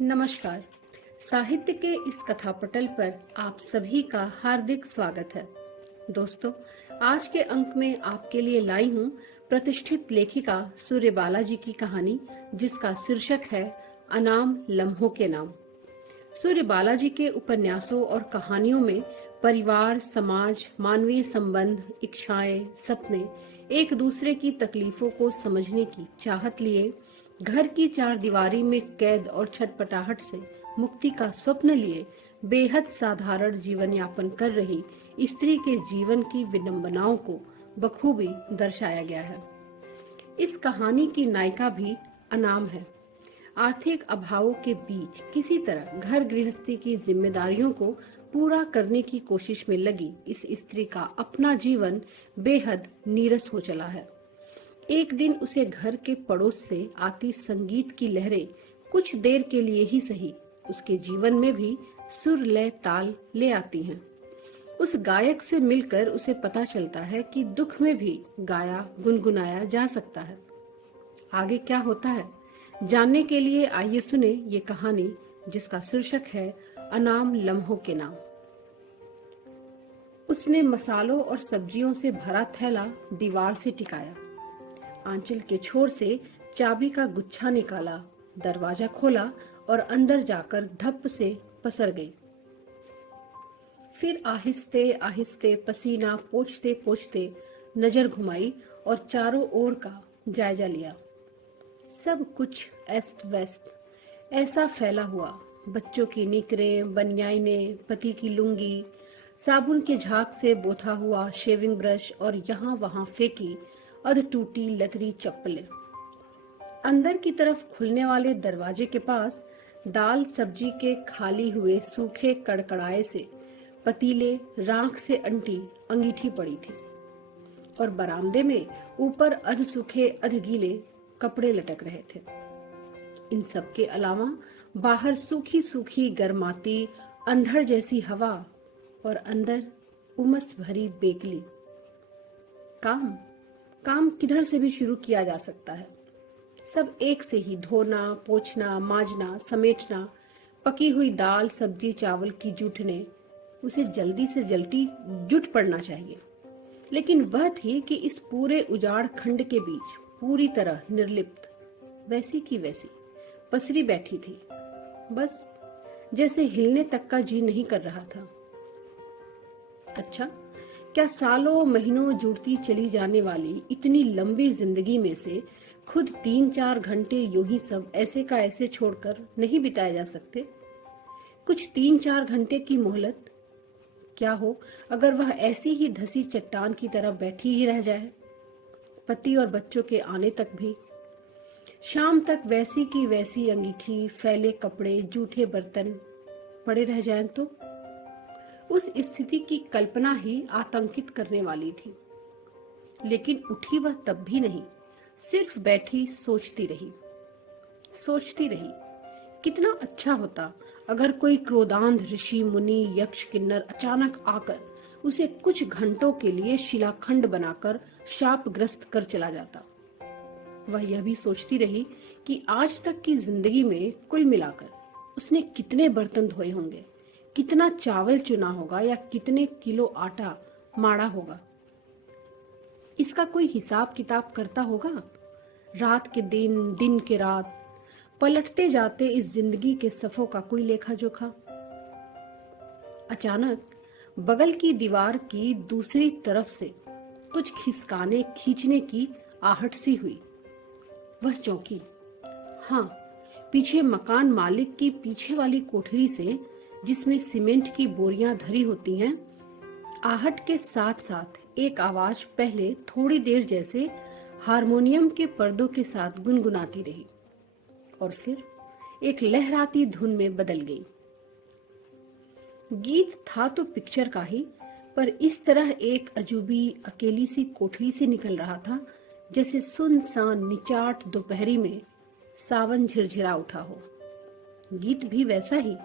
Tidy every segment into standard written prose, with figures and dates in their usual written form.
नमस्कार। साहित्य के इस कथापटल पर आप सभी का हार्दिक स्वागत है। दोस्तों, आज के अंक में आपके लिए लाई हूँ प्रतिष्ठित लेखिका सूर्यबाला जी की कहानी, जिसका शीर्षक है अनाम लम्हों के नाम। सूर्यबाला जी के उपन्यासों और कहानियों में परिवार, समाज, मानवीय संबंध, इच्छाएं, सपने, एक दूसरे की तकलीफों को समझने की चाहत लिए, घर की चार दीवारी में कैद और छटपटाहट से मुक्ति का स्वप्न लिए बेहद साधारण जीवन यापन कर रही स्त्री के जीवन की विडंबनाओं को बखूबी दर्शाया गया है। इस कहानी की नायिका भी अनाम है। आर्थिक अभावों के बीच किसी तरह घर गृहस्थी की जिम्मेदारियों को पूरा करने की कोशिश में लगी इस स्त्री का अपना जीवन बेहद नीरस हो चला है। एक दिन उसे घर के पड़ोस से आती संगीत की लहरें कुछ देर के लिए ही सही उसके जीवन में भी सुर लय ताल ले आती हैं। उस गायक से मिलकर उसे पता चलता है कि दुख में भी गाया गुनगुनाया जा सकता है। आगे क्या होता है जानने के लिए आइए सुने ये कहानी, जिसका शीर्षक है अनाम लम्हों के नाम। उसने मसालों और सब्जियों से भरा थैला दीवार से टिकाया, आंचल के छोर से चाबी का गुच्छा निकाला, दरवाजा खोला और अंदर जाकर धप से पसर गई। फिर आहिस्ते आहिस्ते पसीना पोंछते पोंछते नजर घुमाई और चारों ओर का जायजा लिया। सब कुछ अस्त व्यस्त ऐसा फैला हुआ, बच्चों की निकरें, बनियाइनें, पति की लुंगी, साबुन के झाग से बोथा हुआ शेविंग ब्रश और यहाँ वहां फेंकी अध टूटी लतरी चप्पलें। अंदर की तरफ खुलने वाले दरवाजे के पास दाल सब्जी के खाली हुए सूखे कड़कड़ाए से पतीले, राख से अंटी अंगीठी पड़ी थी और बरामदे में ऊपर अध सूखे अध गीले कपड़े लटक रहे थे। इन सब के अलावा बाहर सूखी सूखी गर्माती अंधड़ जैसी हवा और अंदर उमस भरी बेकली। काम किधर से भी शुरू किया जा सकता है। सब एक से ही धोना, पोंछना, माजना, समेटना, पकी हुई दाल सब्जी चावल की जूठने, उसे जल्दी से जल्दी जुट पड़ना चाहिए। लेकिन वह थी कि इस पूरे उजाड़ खंड के बीच पूरी तरह निर्लिप्त वैसी की वैसी पसरी बैठी थी, बस जैसे हिलने तक का जी नहीं कर रहा था। अच्छा, क्या सालों महीनों जुड़ती चली जाने वाली इतनी लंबी जिंदगी में से खुद 3-4 घंटे यूं ही सब ऐसे का ऐसे छोड़कर नहीं बिताए जा सकते? कुछ 3-4 घंटे की मोहलत। क्या हो अगर वह ऐसी ही धसी चट्टान की तरह बैठी ही रह जाए, पति और बच्चों के आने तक भी। शाम तक वैसी की वैसी अंगीठी, फैले कपड़े, जूठे बर्तन पड़े रह जाएं तो? उस स्थिति की कल्पना ही आतंकित करने वाली थी। लेकिन उठी वह तब भी नहीं, सिर्फ बैठी सोचती रही। कितना अच्छा होता अगर कोई क्रोधांध ऋषि मुनि यक्ष किन्नर अचानक आकर उसे कुछ घंटों के लिए शिलाखंड बनाकर शापग्रस्त कर चला जाता। वह यह भी सोचती रही कि आज तक की जिंदगी में कुल मिलाकर उसने कितने बर्तन धोए होंगे, कितना चावल चुना होगा या कितने किलो आटा माड़ा होगा। इसका कोई हिसाब किताब करता होगा? रात के दिन, दिन के रात, पलटते जाते इस जिंदगी के सफों का कोई लेखा जोखा। अचानक बगल की दीवार की दूसरी तरफ से कुछ खिसकाने खींचने की आहट सी हुई। वह चौंकी। हाँ, पीछे मकान मालिक की पीछे वाली कोठरी से, जिसमें सीमेंट की बोरियां धरी होती हैं, आहट के साथ साथ एक आवाज पहले थोड़ी देर जैसे हारमोनियम के पर्दों के साथ गुनगुनाती रही और फिर एक लहराती धुन में बदल गई। गीत था तो पिक्चर का ही, पर इस तरह एक अजूबी अकेली सी कोठरी से निकल रहा था जैसे सुनसान निचाट दोपहरी में सावन झिरझिरा उठा हो। गीत भी वैसा ही,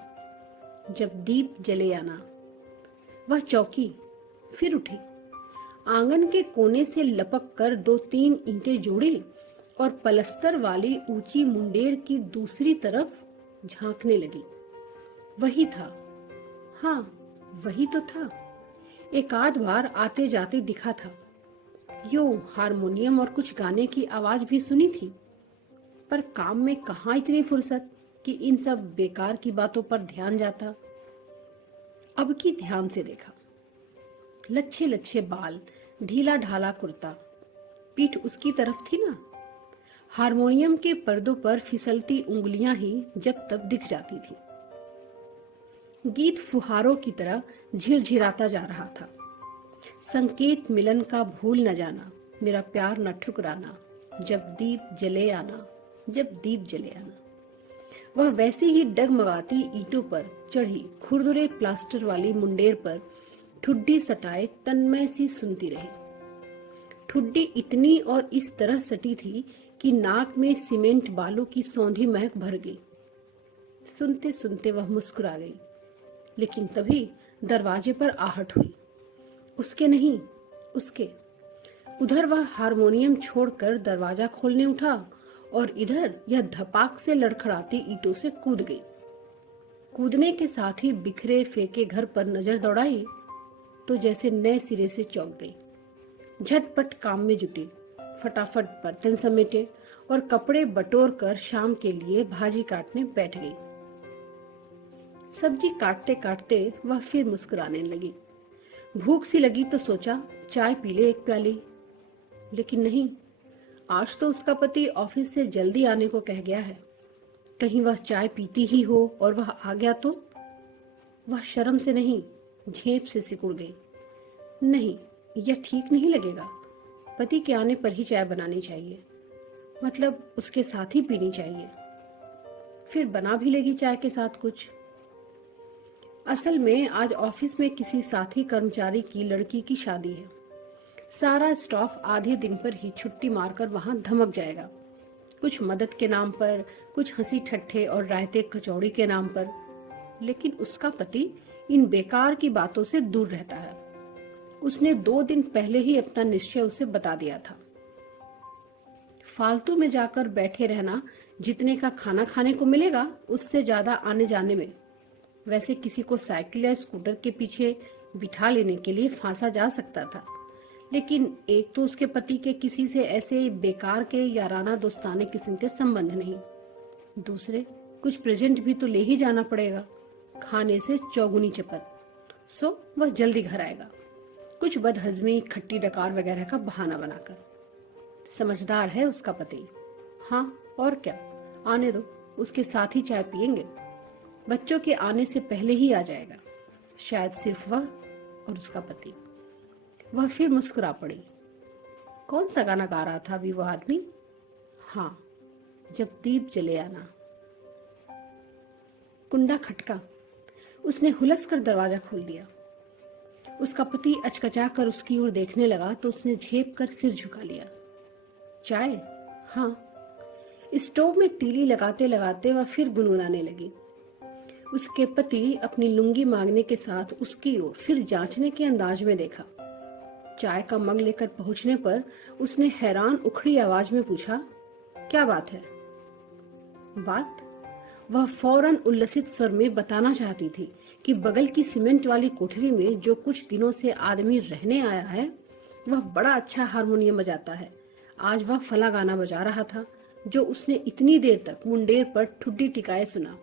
जब दीप जले आना। वह चौंकी, फिर उठी, आंगन के कोने से लपक कर 2-3 ईंटें जोड़ी और पलस्तर वाली ऊंची मुंडेर की दूसरी तरफ झांकने लगी। वही था, हाँ वही तो था। एक आध बार आते जाते दिखा था। यूं हारमोनियम और कुछ गाने की आवाज भी सुनी थी, पर काम में कहाँ इतनी फुर्सत कि इन सब बेकार की बातों पर ध्यान जाता। अब की ध्यान से देखा, लच्छे लच्छे बाल, ढीला ढाला कुर्ता, पीठ उसकी तरफ थी ना। हारमोनियम के पर्दों पर फिसलती उंगलियां ही जब तब दिख जाती थी। गीत फुहारों की तरह झिरझिराता जा रहा था। संकेत मिलन का भूल न जाना, मेरा प्यार न ठुकराना, जब दीप जले आना, जब दीप जले आना। वह वैसे ही डगमगाती ईंटों पर चढ़ी खुरदुरे प्लास्टर वाली मुंडेर पर ठुड्डी सटाए तन्मय सी सुनती रही। ठुड्डी इतनी और इस तरह सटी थी कि नाक में सीमेंट बालू की सौंधी महक भर गई। सुनते सुनते वह मुस्कुरा गई, लेकिन तभी दरवाजे पर आहट हुई। उसके नहीं, उसके। उधर वह हारमोनियम छोड़कर दरवाजा खोलने उठा और इधर यह धपाक से लड़खड़ाती ईंटों से कूद गई। कूदने के साथ ही बिखरे फेंके घर पर नजर दौड़ाई तो जैसे नए सिरे से चौंक गई। झटपट काम में जुटी, फटाफट बर्तन समेटे और कपड़े बटोर कर शाम के लिए भाजी काटने बैठ गई। सब्जी काटते काटते वह फिर मुस्कुराने लगी। भूख सी लगी तो सोचा चाय पी ले एक प्याली, लेकिन नहीं, आज तो उसका पति ऑफिस से जल्दी आने को कह गया है। कहीं वह चाय पीती ही हो और वह आ गया तो? वह शर्म से नहीं, झेप से सिकुड़ गई। नहीं, यह ठीक नहीं लगेगा। पति के आने पर ही चाय बनानी चाहिए, मतलब उसके साथ ही पीनी चाहिए। फिर बना भी लेगी चाय के साथ कुछ। असल में आज ऑफिस में किसी साथी कर्मचारी की लड़की की शादी है। सारा स्टाफ आधे दिन पर ही छुट्टी मारकर वहां धमक जाएगा, कुछ मदद के नाम पर, कुछ हंसी ठट्ठे और रायते कचौड़ी के नाम पर। लेकिन उसका पति इन बेकार की बातों से दूर रहता है। उसने 2 दिन पहले ही अपना निश्चय उसे बता दिया था। फालतू में जाकर बैठे रहना जितने का खाना खाने को मिलेगा, उससे ज्यादा आने जाने में। वैसे किसी को साइकिल या स्कूटर के पीछे बिठा लेने के लिए फांसा जा सकता था, लेकिन एक तो उसके पति के किसी से ऐसे बेकार के याराना दोस्ताने किस्म के संबंध नहीं, दूसरे कुछ प्रेजेंट भी तो ले ही जाना पड़ेगा, खाने से चौगुनी चपत। सो वह जल्दी घर आएगा, कुछ बदहजमी, खट्टी डकार वगैरह का बहाना बनाकर। समझदार है उसका पति। हाँ और क्या, आने दो, उसके साथ ही चाय पियेंगे। बच्चों के आने से पहले ही आ जाएगा, शायद सिर्फ वह और उसका पति। वह फिर मुस्कुरा पड़ी। कौन सा गाना गा रहा था अभी वह आदमी? हाँ, जब दीप जले आना। कुंडा खटका। उसने हुलस कर दरवाजा खोल दिया। उसका पति अचकचा कर उसकी ओर देखने लगा तो उसने झेप कर सिर झुका लिया। चाय? हाँ। स्टोव में तीली लगाते लगाते वह फिर गुनगुनाने लगी। उसके पति अपनी लुंगी मांगने के साथ उसकी ओर फिर जांचने के अंदाज में देखा। चाय का मग लेकर पहुंचने पर उसने हैरान उखड़ी आवाज में पूछा, क्या बात है? बात? वह फौरन उल्लसित स्वर में बताना चाहती थी कि बगल की सीमेंट वाली कोठरी में जो कुछ दिनों से आदमी रहने आया है, वह बड़ा अच्छा हारमोनियम बजाता है। आज वह फला गाना बजा रहा था जो उसने इतनी देर तक मुंडेर पर ठुड्डी टिकाए सुना,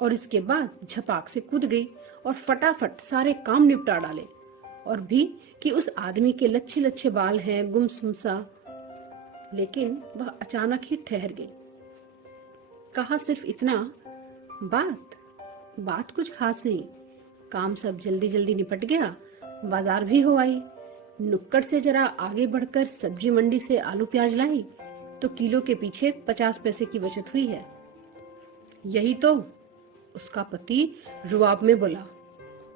और इसके बाद झपाक से कूद गई और फटाफट सारे काम निपटा डाले। और भी कि उस आदमी के लच्छे लच्छे बाल हैं, गुमसुम सा। लेकिन वह अचानक ही ठहर गई। कहा सिर्फ इतना, बात कुछ खास नहीं। काम सब जल्दी जल्दी निपट गया, बाजार भी हो आई। नुक्कड़ से जरा आगे बढ़कर सब्जी मंडी से आलू प्याज लाई तो किलो के पीछे 50 पैसे की बचत हुई है। यही तो, उसका पति रुआब में बोला।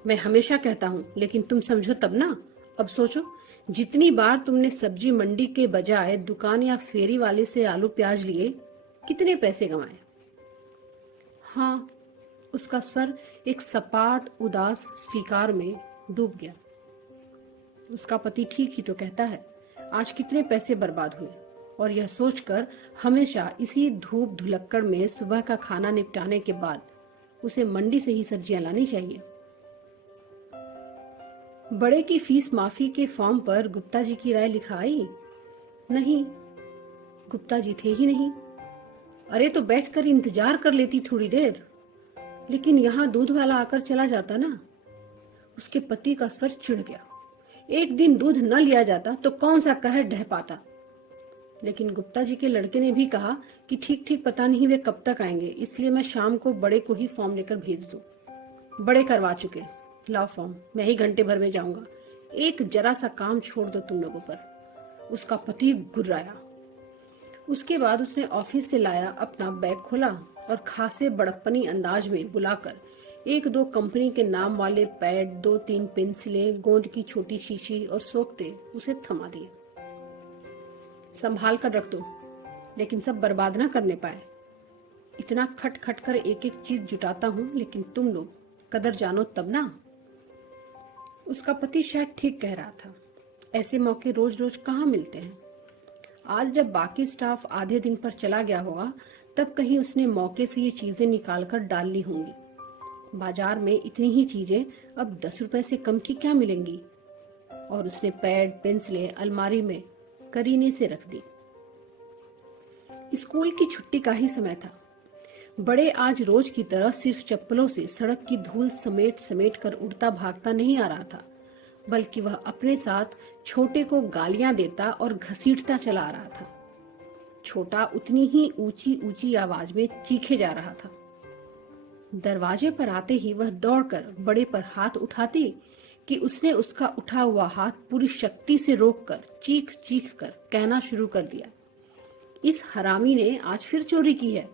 मैं हमेशा कहता हूँ, लेकिन तुम समझो तब ना। अब सोचो, जितनी बार तुमने सब्जी मंडी के बजाय दुकान या फेरी वाले से आलू प्याज लिए, कितने पैसे कमाए? हाँ, उसका स्वर एक सपाट उदास स्वीकार में डूब गया। उसका पति ठीक ही तो कहता है। आज कितने पैसे बर्बाद हुए, और यह सोचकर हमेशा इसी धूप धुलक्कड़ में सुबह का खाना निपटाने के बाद उसे मंडी से ही सब्जियां लानी चाहिए। बड़े की फीस माफी के फॉर्म पर गुप्ता जी की राय लिखाई? नहीं, गुप्ता जी थे ही नहीं। अरे तो बैठकर इंतजार कर लेती थोड़ी देर। लेकिन यहाँ दूध वाला आकर चला जाता ना। उसके पति का स्वर चिढ़ गया। एक दिन दूध न लिया जाता तो कौन सा कहर ढह पाता। लेकिन गुप्ता जी के लड़के ने भी कहा कि ठीक ठीक पता नहीं वे कब तक आएंगे, इसलिए मैं शाम को बड़े को ही फॉर्म लेकर भेज दूं। बड़े करवा चुके, लाओ फॉर्म, मैं ही घंटे भर में जाऊंगा। एक जरा सा काम छोड़ दो तुम लोगों पर। उसका पति गुर्राया। उसके बाद उसने ऑफिस से लाया अपना बैग खोला और खासे बड़प्पनी अंदाज में बुलाकर एक दो कंपनी के नाम वाले पैड, दो तीन पेंसिलें, गोंद की छोटी शीशी और सोखते उसे थमा दिए। संभाल कर रख दो, लेकिन सब बर्बाद ना करने पाए। इतना खट खट कर एक एक चीज जुटाता हूं, लेकिन तुम लोग कदर जानो तब ना। उसका पति शायद ठीक कह रहा था। ऐसे मौके रोज रोज कहाँ मिलते हैं। आज जब बाकी स्टाफ आधे दिन पर चला गया होगा, तब कहीं उसने मौके से ये चीजें निकाल कर डाल ली होंगी। बाजार में इतनी ही चीजें अब 10 रुपए से कम की क्या मिलेंगी। और उसने पैड, पेंसिलें अलमारी में करीने से रख दी। स्कूल की छुट्टी का ही समय था। बड़े आज रोज की तरह सिर्फ चप्पलों से सड़क की धूल समेट समेट कर उड़ता भागता नहीं आ रहा था, बल्कि वह अपने साथ छोटे को गालियां देता और घसीटता चला आ रहा था। छोटा उतनी ही ऊंची ऊंची आवाज में चीखे जा रहा था। दरवाजे पर आते ही वह दौड़कर बड़े पर हाथ उठाती कि उसने उसका उठा हुआ हाथ पूरी शक्ति से रोककर चीख चीख कर कहना शुरू कर दिया, इस हरामी ने आज फिर चोरी की है।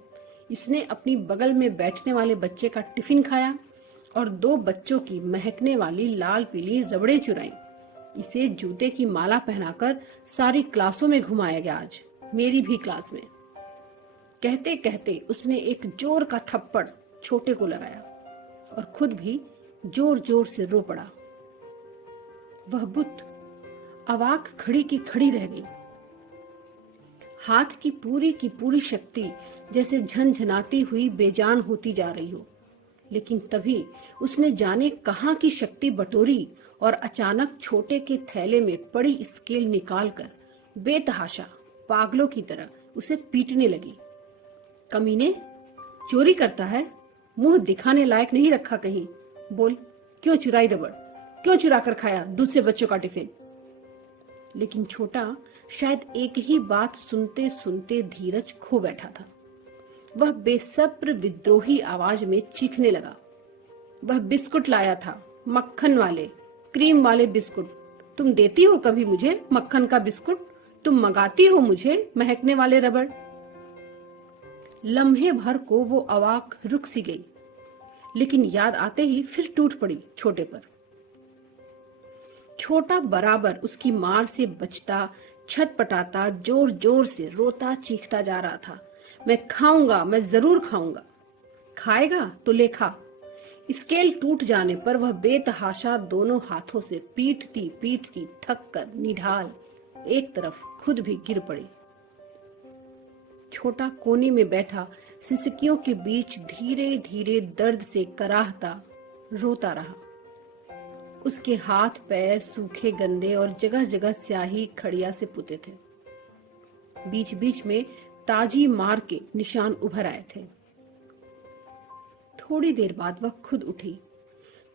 इसने अपनी बगल में बैठने वाले बच्चे का टिफिन खाया और 2 बच्चों की महकने वाली लाल पीली रबड़े चुराई। इसे जूते की माला पहनाकर सारी क्लासों में घुमाया गया आज, मेरी भी क्लास में। कहते कहते उसने एक जोर का थप्पड़ छोटे को लगाया और खुद भी जोर जोर से रो पड़ा। वह बुत अवाक खड़ी की खड़ी रह गई। हाथ की पूरी शक्ति जैसे झनझनाती हुई बेजान होती जा रही हो। लेकिन तभी उसने जाने कहां की शक्ति बटोरी और अचानक छोटे के थैले में पड़ी स्केल निकालकर बेतहाशा पागलों की तरह उसे पीटने लगी। कमीने, चोरी करता है, मुंह दिखाने लायक नहीं रखा कहीं। बोल, क्यों चुराई रबड़, क्यों चुरा कर खाया दूसरे बच्चों का टिफिन। लेकिन छोटा शायद एक ही बात सुनते सुनते धीरज खो बैठा था। वह बेसब्र विद्रोही आवाज में चीखने लगा। वह बिस्कुट लाया था, मक्खन वाले, क्रीम वाले बिस्कुट। तुम देती हो कभी मुझे मक्खन का बिस्कुट? तुम मंगाती हो मुझे महकने वाले रबड़? लम्हे भर को वो अवाक रुक सी गई, लेकिन याद आते ही फिर टूट पड़ी छोटे पर। छोटा बराबर उसकी मार से बचता, छटपटाता, जोर जोर से रोता चीखता जा रहा था, मैं खाऊंगा, मैं जरूर खाऊंगा। खाएगा तो ले खा। स्केल टूट जाने पर वह बेतहाशा दोनों हाथों से पीटती पीटती थक कर निढाल एक तरफ खुद भी गिर पड़ी। छोटा कोने में बैठा सिसकियों के बीच धीरे धीरे दर्द से कराहता रोता रहा। उसके हाथ पैर सूखे गंदे और जगह जगह स्याही खड़िया से पुते थे। बीच बीच में ताजी मार के निशान उभर आए थे। थोड़ी देर बाद वह खुद उठी,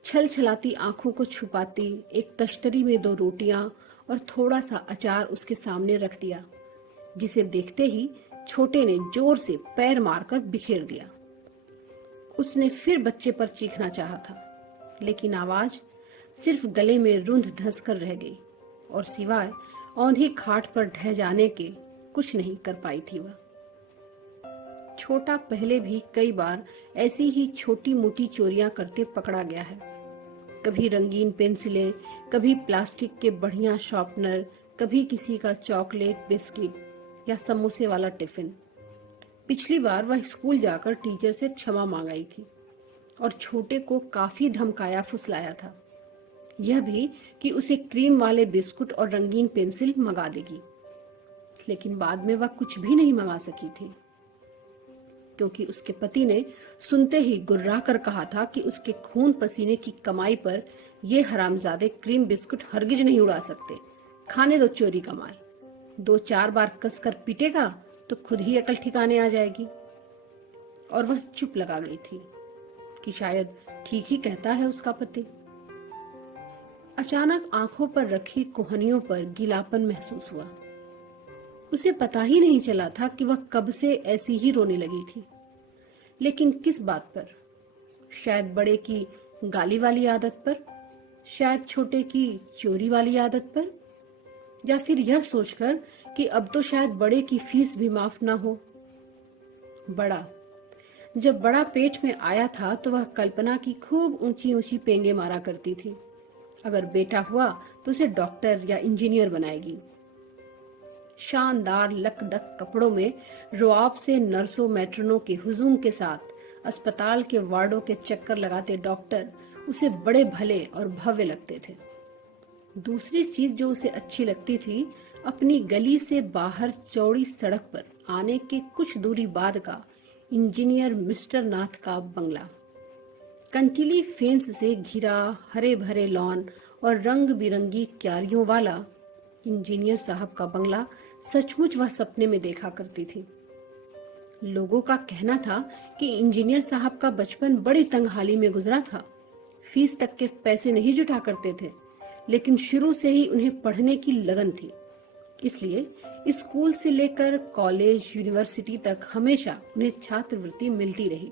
छल छलाती आंखों को छुपाती एक तश्तरी में 2 रोटियां और थोड़ा सा अचार उसके सामने रख दिया, जिसे देखते ही छोटे ने जोर से पैर मारकर बिखेर दिया। उसने फिर बच्चे पर चीखना चाहा था, लेकिन आवाज सिर्फ गले में रूंध धंस कर रह गई और सिवाय औंधी खाट पर ढह जाने के कुछ नहीं कर पाई थी वह। छोटा पहले भी कई बार ऐसी ही छोटी मोटी चोरियां करते पकड़ा गया है। कभी रंगीन पेंसिलें, कभी प्लास्टिक के बढ़िया शॉर्पनर, कभी किसी का चॉकलेट, बिस्किट या समोसे वाला टिफिन। पिछली बार वह स्कूल जाकर टीचर से क्षमा मांगाई थी और छोटे को काफी धमकाया फुसलाया था, यह भी कि उसे क्रीम वाले बिस्कुट और रंगीन पेंसिल मंगा देगी। लेकिन बाद में वह कुछ भी नहीं मंगा सकी थी, क्योंकि उसके पति ने सुनते ही गुर्रा कर कहा था कि उसके खून पसीने की कमाई पर ये हरामजादे क्रीम बिस्कुट हरगिज नहीं उड़ा सकते। खाने दो चोरी का माल, 2-4 बार कसकर पीटेगा तो खुद ही अकल ठिकाने आ जाएगी। और वह चुप लगा गई थी कि शायद ठीक ही कहता है उसका पति। अचानक आंखों पर रखी कोहनियों पर गीलापन महसूस हुआ। उसे पता ही नहीं चला था कि वह कब से ऐसी ही रोने लगी थी, लेकिन किस बात पर? शायद बड़े की गाली वाली आदत पर, शायद छोटे की चोरी वाली आदत पर, या फिर यह सोचकर कि अब तो शायद बड़े की फीस भी माफ ना हो। बड़ा, जब बड़ा पेट में आया था तो वह कल्पना की खूब ऊंची ऊंची पेंगे मारा करती थी। अगर बेटा हुआ तो उसे डॉक्टर या इंजीनियर बनाएगी। शानदार लकदक कपड़ों में रुआब से नर्सों मैट्रनों के हुजूम के साथ अस्पताल के वार्डों के चक्कर लगाते डॉक्टर उसे बड़े भले और भव्य लगते थे। दूसरी चीज जो उसे अच्छी लगती थी, अपनी गली से बाहर चौड़ी सड़क पर आने के कुछ दूरी बाद का इंजीनियर मिस्टर नाथ का बंगला। कंटीली फेंस से घिरा हरे भरे लॉन और रंग बिरंगी क्यारियों वाला इंजीनियर साहब का बंगला सचमुच वह सपने में देखा करती थी। लोगों का कहना था कि इंजीनियर साहब का बचपन बड़ी तंगहाली में गुजरा था। फीस तक के पैसे नहीं जुटा करते थे, लेकिन शुरू से ही उन्हें पढ़ने की लगन थी। इसलिए स्कूल से लेकर कॉलेज यूनिवर्सिटी तक हमेशा उन्हें छात्रवृत्ति मिलती रही।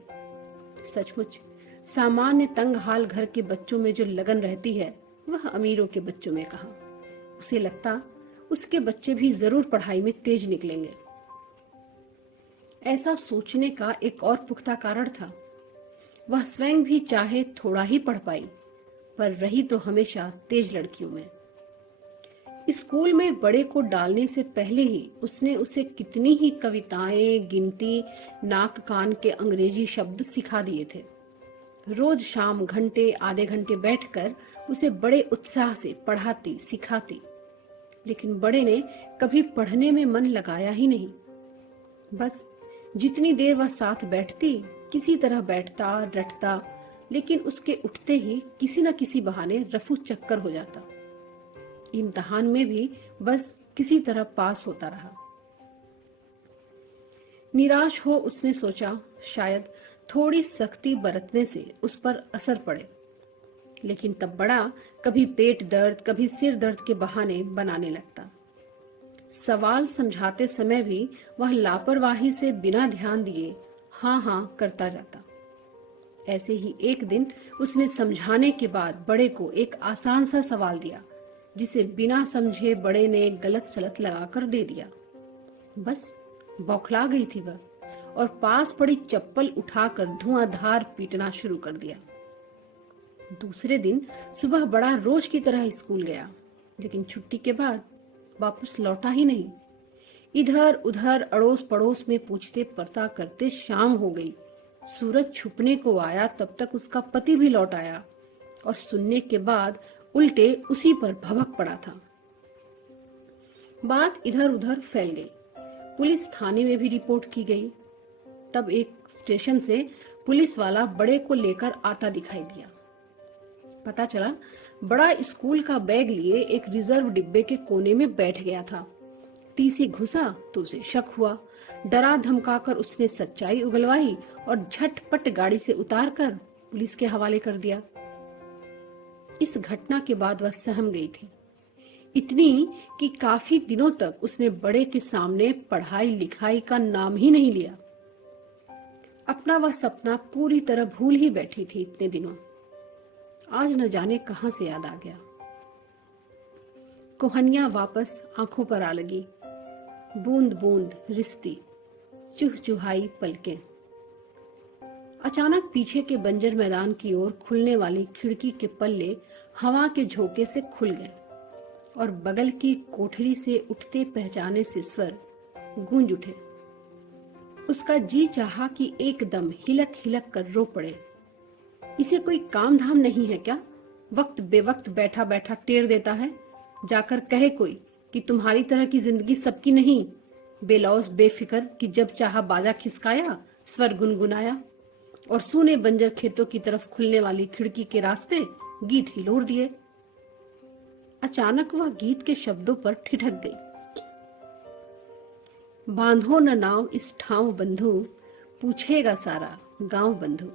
सचमुच सामान्य तंगहाल घर के बच्चों में जो लगन रहती है, वह अमीरों के बच्चों में कहाँ। उसे लगता उसके बच्चे भी जरूर पढ़ाई में तेज निकलेंगे। ऐसा सोचने का एक और पुख्ता कारण था। वह स्वयं भी चाहे थोड़ा ही पढ़ पाई, पर रही तो हमेशा तेज लड़कियों में। स्कूल में बड़े को डालने से पहले ही उसने उसे कितनी ही कविताएं, गिनती, नाक कान के अंग्रेजी शब्द सिखा दिए थे। रोज शाम घंटे आधे घंटे बैठकर उसे बड़े उत्साह से पढ़ाती सिखाती, लेकिन बड़े ने कभी पढ़ने में मन लगाया ही नहीं। बस जितनी देर वह साथ बैठती, किसी तरह बैठता रटता, लेकिन उसके उठते ही किसी न किसी बहाने रफू चक्कर हो जाता। इम्तिहान में भी बस किसी तरह पास होता रहा। निराश हो उसने सोचा शायद थोड़ी सख्ती बरतने से उस पर असर पड़े, लेकिन तब बड़ा कभी पेट दर्द कभी सिर दर्द के बहाने बनाने लगता। सवाल समझाते समय भी वह लापरवाही से बिना ध्यान दिए हाँ हाँ करता जाता। ऐसे ही एक दिन उसने समझाने के बाद बड़े को एक आसान सा सवाल दिया, जिसे बिना समझे बड़े ने गलत सलत लगाकर दे दिया। बस बौखला गई थी वह, और पास पड़ी चप्पल उठाकर धुआंधार पीटना शुरू कर दिया। दूसरे दिन सुबह बड़ा रोज की तरह स्कूल गया, लेकिन छुट्टी के बाद वापस लौटा ही नहीं। इधर उधर अड़ोस पड़ोस में पूछते पड़ता करते शाम हो गई। सूरज छुपने को आया तब तक उसका पति भी लौट आया, और सुनने के बाद उल्टे उसी पर भभक पड़ा था। बात इधर उधर फैल गई। पुलिस थाने में भी रिपोर्ट की गई। तब एक स्टेशन से पुलिस वाला बड़े को लेकर आता दिखाई दिया। पता चला बड़ा स्कूल का बैग लिए एक रिजर्व डिब्बे के कोने में बैठ गया था। टीसी घुसा तो उसे शक हुआ। डरा धमकाकर उसने सच्चाई उगलवाई और झटपट गाड़ी से उतारकर पुलिस के हवाले कर दिया। इस घटना के बाद वह सहम गई थी, इतनी कि काफी दिनों तक उसने बड़े के सामने पढ़ाई लिखाई का नाम ही नहीं लिया। अपना वह सपना पूरी तरह भूल ही बैठी थी इतने दिनों। आज न जाने कहां से याद आ गया। कोहनियां वापस आंखों पर आ लगी। बूंद बूंद रिश्ती, चुहचुहाई पलकें। अचानक पीछे के बंजर मैदान की ओर खुलने वाली खिड़की के पल्ले हवा के झोंके से खुल गए, और बगल की कोठरी से उठते पहचाने से स्वर गूंज उठे। उसका जी चाहा कि एकदम हिलक हिलक कर रो पड़े। इसे कोई काम धाम नहीं है क्या? वक्त बेवक्त बैठा बैठा टेर देता है। जाकर कहे कोई कि तुम्हारी तरह की जिंदगी सबकी नहीं, बेलौस बेफिक्र कि जब चाहा बाजा खिसकाया, स्वर गुनगुनाया और सूने बंजर खेतों की तरफ खुलने वाली खिड़की के रास्ते गीत हिलोर दिए। अचानक वह गीत के शब्दों पर ठिठक गई। बांधो न नाव इस ठाव बंधु, पूछेगा सारा गांव बंधु।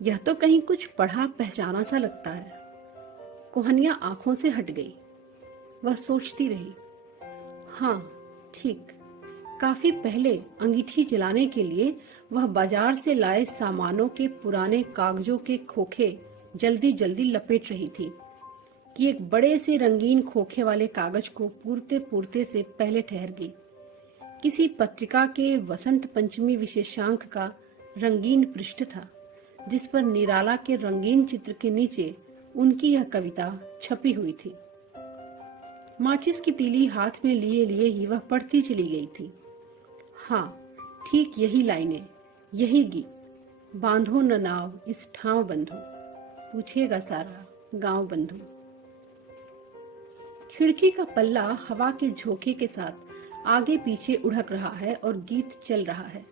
यह तो कहीं कुछ पढ़ा पहचाना सा लगता है। कोहनिया आंखों से हट गई। वह सोचती रही, हाँ ठीक, काफी पहले अंगीठी जलाने के लिए वह बाजार से लाए सामानों के पुराने कागजों के खोखे जल्दी जल्दी लपेट रही थी कि एक बड़े से रंगीन खोखे वाले कागज को पूरते पूरते से पहले ठहर गई। किसी पत्रिका के वसंत पंचमी विशेषांक का रंगीन पृष्ठ था, जिस पर निराला के रंगीन चित्र के नीचे उनकी यह कविता छपी हुई थी। माचिस की तीली हाथ में लिए लिए ही वह पढ़ती चली गई थी। हाँ, ठीक यही लाइनें, यही गीत। बांधो न नाव इस ठाव बंधु, पूछेगा सारा गांव बंधु। खिड़की का पल्ला हवा के झोंके के साथ आगे पीछे उड़क रहा है और गीत चल रहा है,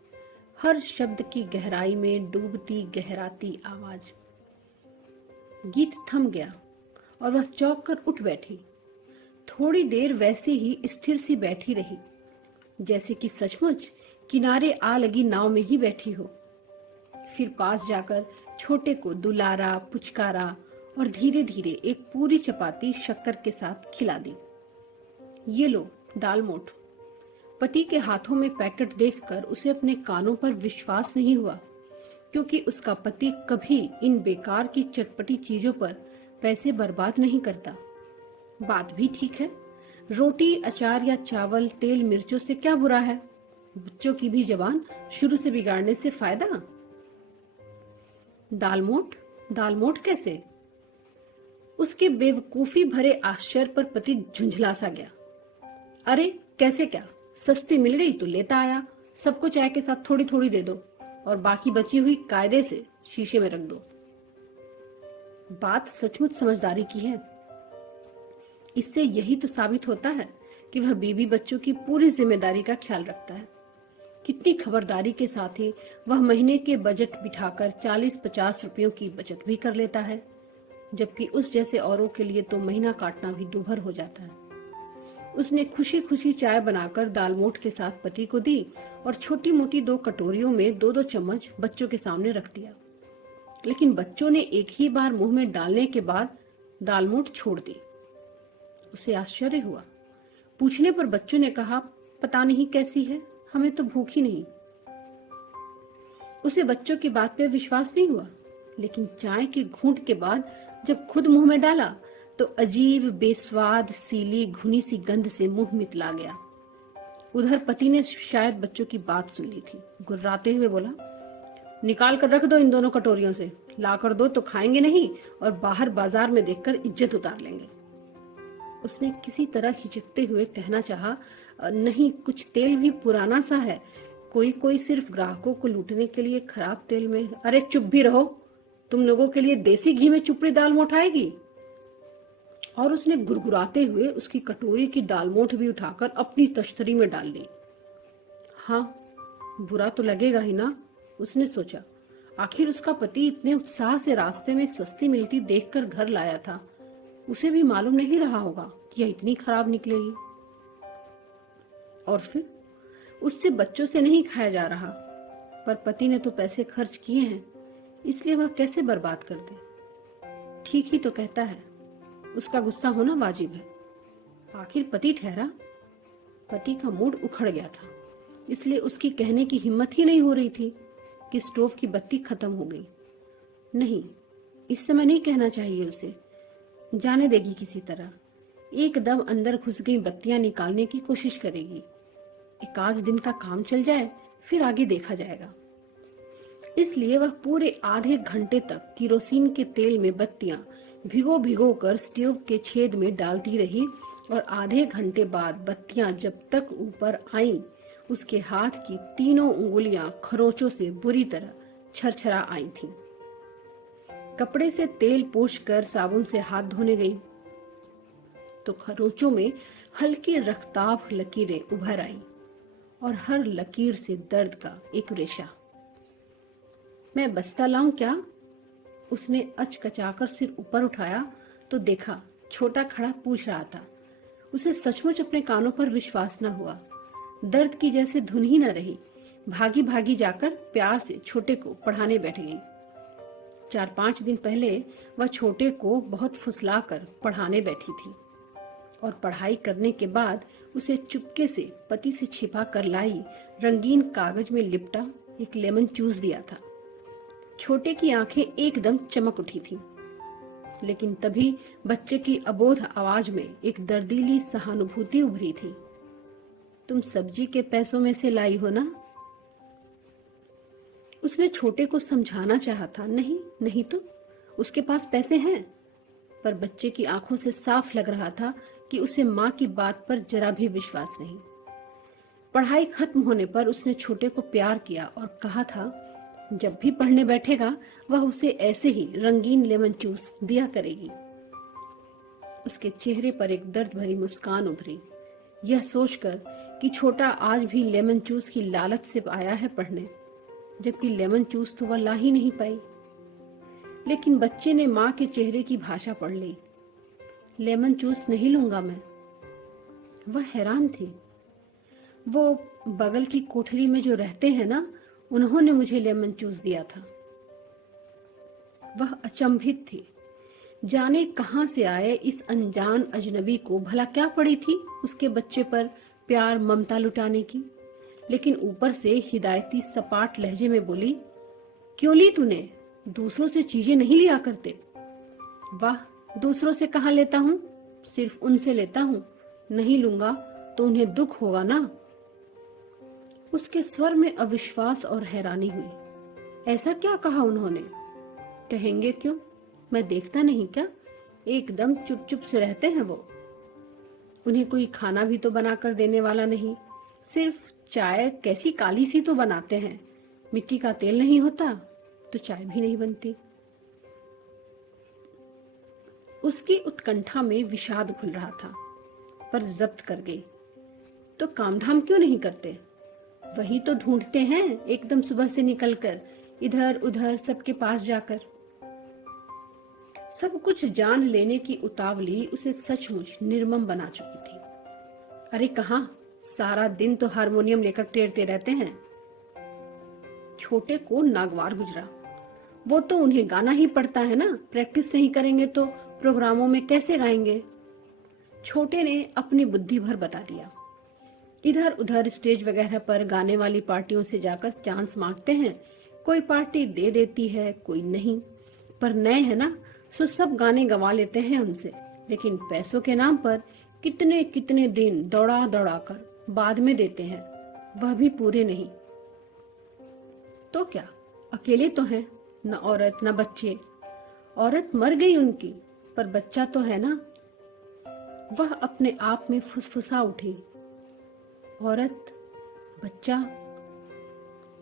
हर शब्द की गहराई में डूबती गहराती आवाज। गीत थम गया और वह चौंक कर उठ बैठी। थोड़ी देर वैसे ही स्थिर सी बैठी रही, जैसे कि सचमुच किनारे आ लगी नाव में ही बैठी हो। फिर पास जाकर छोटे को दुलारा, पुचकारा और धीरे धीरे एक पूरी चपाती शक्कर के साथ खिला दी। ये लो दाल मोठ। पति के हाथों में पैकेट देखकर उसे अपने कानों पर विश्वास नहीं हुआ, क्योंकि उसका पति कभी इन बेकार की चटपटी चीजों पर पैसे बर्बाद नहीं करता। बात भी ठीक है, रोटी अचार या चावल तेल मिर्चों से क्या बुरा है? बच्चों की भी जबान शुरू से बिगाड़ने से फायदा? दाल मोठ कैसे? उसके बेवकूफी भरे आश्चर्य पर पति झुंझला सा गया। अरे कैसे क्या? सस्ती मिल गई तो लेता आया। सबको चाय के साथ थोड़ी थोड़ी दे दो और बाकी बची हुई कायदे से शीशे में रख दो। बात सचमुच समझदारी की है। इससे यही तो साबित होता है कि वह बीवी बच्चों की पूरी जिम्मेदारी का ख्याल रखता है। कितनी खबरदारी के साथ ही वह महीने के बजट बिठाकर 40-50 रुपयों की बचत भी कर लेता है, जबकि उस जैसे औरों के लिए तो महीना काटना भी दूभर हो जाता है। उसने खुशी खुशी चाय बनाकर दाल मोठ के साथ पति को दी और छोटी मोटी 2 कटोरियों में 2-2 चम्मच बच्चों के सामने रख दिया। लेकिन बच्चों ने एक ही बार मुंह में डालने के बाद दाल मोठ छोड़ दी। उसे आश्चर्य हुआ। पूछने पर बच्चों ने कहा, पता नहीं कैसी है, हमें तो भूख ही नहीं। उसे बच्चों की बात पे विश्वास नहीं हुआ, लेकिन चाय के घूंट के बाद जब खुद मुंह में डाला तो अजीब बेस्वाद सीली घुनी सी गंध से मुंह मितला गया। उधर पति ने शायद बच्चों की बात सुन ली थी। गुर्राते हुए बोला, निकाल कर रख दो इन दोनों कटोरियों से, ला कर दो तो खाएंगे नहीं और बाहर बाजार में देखकर इज्जत उतार लेंगे। उसने किसी तरह हिचकते हुए कहना चाहा, नहीं कुछ तेल भी पुराना सा है, कोई सिर्फ ग्राहकों को लूटने के लिए खराब तेल में। अरे चुप भी रहो, तुम लोगों के लिए देसी घी में चुपड़ी दाल मोठ आएगी। और उसने गुरगुराते हुए उसकी कटोरी की दाल मोठ भी उठाकर अपनी तश्तरी में डाल ली। हाँ, बुरा तो लगेगा ही ना, उसने सोचा। आखिर उसका पति इतने उत्साह से रास्ते में सस्ती मिलती देखकर घर लाया था, उसे भी मालूम नहीं रहा होगा कि यह इतनी खराब निकलेगी। और फिर उससे बच्चों से नहीं खाया जा रहा, पर पति ने तो पैसे खर्च किए हैं, इसलिए वह कैसे बर्बाद कर दे। ठीक ही तो कहता है, उसका गुस्सा होना वाजिब है। आखिर पति ठहरा। पति का मूड उखड़ गया था, इसलिए उसकी कहने की हिम्मत ही नहीं हो रही थी कि स्टोव की बत्ती खत्म हो गई। नहीं, इस समय नहीं कहना चाहिए उसे, जाने देगी किसी तरह। एकदम अंदर घुस गई बत्तियां निकालने की कोशिश करेगी। एक आध दिन का काम चल जाए, फिर आगे देखा जाएगा। इसलिए वह पूरे आधे घंटे तक किरोसिन के तेल में बत्तियां भिगो भिगो कर स्टोव के छेद में डालती रही और आधे घंटे बाद बत्तियां जब तक ऊपर आईं, उसके हाथ की तीनों उंगलियां खरोंचों से बुरी तरह छरछरा आई थीं। कपड़े से तेल पोंछकर साबुन से हाथ धोने गई। तो खरोंचों में हल्की रख्ताव लकीरें उभर आई और हर लकीर से दर्द का एक रेशा। मैं बस्ता लाऊं क्या? उसने अचकचाकर सिर ऊपर उठाया तो देखा छोटा खड़ा पूछ रहा था। उसे सचमुच अपने कानों पर विश्वास न हुआ। दर्द की जैसे धुन ही न रही। भागी भागी जाकर प्यार से छोटे को पढ़ाने बैठ गई। 4-5 दिन पहले वह छोटे को बहुत फुसलाकर पढ़ाने बैठी थी और पढ़ाई करने के बाद उसे चुपके से पति से छिपा कर लाई रंगीन कागज में लिपटा एक लेमन जूस दिया था। छोटे की आंखें एकदम चमक उठी थी, लेकिन तभी बच्चे की अबोध आवाज में एक दर्दीली सहानुभूति उभरी थी। तुम सब्जी के पैसों में से लाई हो ना? उसने छोटे को समझाना चाहा था, नहीं नहीं तो उसके पास पैसे हैं, पर बच्चे की आंखों से साफ लग रहा था कि उसे मां की बात पर जरा भी विश्वास नहीं। पढ़ाई खत्म होने पर उसने छोटे को प्यार किया और कहा था जब भी पढ़ने बैठेगा वह उसे ऐसे ही रंगीन लेमन जूस दिया करेगी। उसके चेहरे पर एक दर्द भरी मुस्कान उभरी, यह सोचकर कि छोटा आज भी लेमन जूस की लालच से आया है पढ़ने, जबकि लेमन जूस तो वह ला ही नहीं पाई। लेकिन बच्चे ने मां के चेहरे की भाषा पढ़ ली। लेमन जूस नहीं लूंगा मैं। वह हैरान थी। वो बगल की कोठरी में जो रहते हैं ना, उन्होंने मुझे लेमन जूस दिया था। वह अचंभित थी। जाने कहां से आए इस अनजान अजनबी को भला क्या पड़ी थी उसके बच्चे पर प्यार ममता लुटाने की। लेकिन ऊपर से हिदायती सपाट लहजे में बोली, क्यों ली तूने? दूसरों से चीजें नहीं लिया करते। वाह, दूसरों से कहां लेता हूं, सिर्फ उनसे लेता हूं। नहीं लूंगा तो उन्हें दुख होगा ना। उसके स्वर में अविश्वास और हैरानी हुई। ऐसा क्या कहा उन्होंने? कहेंगे क्यों, मैं देखता नहीं क्या? एकदम चुप चुप से रहते हैं वो। उन्हें कोई खाना भी तो बनाकर देने वाला नहीं। सिर्फ चाय कैसी काली सी तो बनाते हैं। मिट्टी का तेल नहीं होता तो चाय भी नहीं बनती। उसकी उत्कंठा में विषाद घुल रहा था, पर जब्त कर गई। तो कामधाम क्यों नहीं करते? वही तो ढूंढते हैं एकदम सुबह से निकलकर, इधर उधर सबके पास जाकर। सब कुछ जान लेने की उतावली उसे सचमुच निर्मम बना चुकी थी। अरे कहाँ, सारा दिन तो हारमोनियम लेकर टेरते रहते हैं। छोटे को नागवार गुजरा। वो तो उन्हें गाना ही पड़ता है ना, प्रैक्टिस नहीं करेंगे तो प्रोग्रामों में कैसे गाएंगे? छोटे ने अपनी बुद्धि भर बता दिया। इधर उधर स्टेज वगैरह पर गाने वाली पार्टियों से जाकर चांस मांगते हैं। कोई पार्टी दे देती है, कोई नहीं, पर नए है ना, सो सब गाने गवा लेते हैं उनसे। लेकिन पैसों के नाम पर कितने कितने दिन दौड़ा दौड़ा कर बाद में देते हैं, वह भी पूरे नहीं। तो क्या, अकेले तो हैं, न औरत न बच्चे। औरत मर गई उनकी, पर बच्चा तो है ना। वह अपने आप में फुसफुसा उठी। औरत, बच्चा,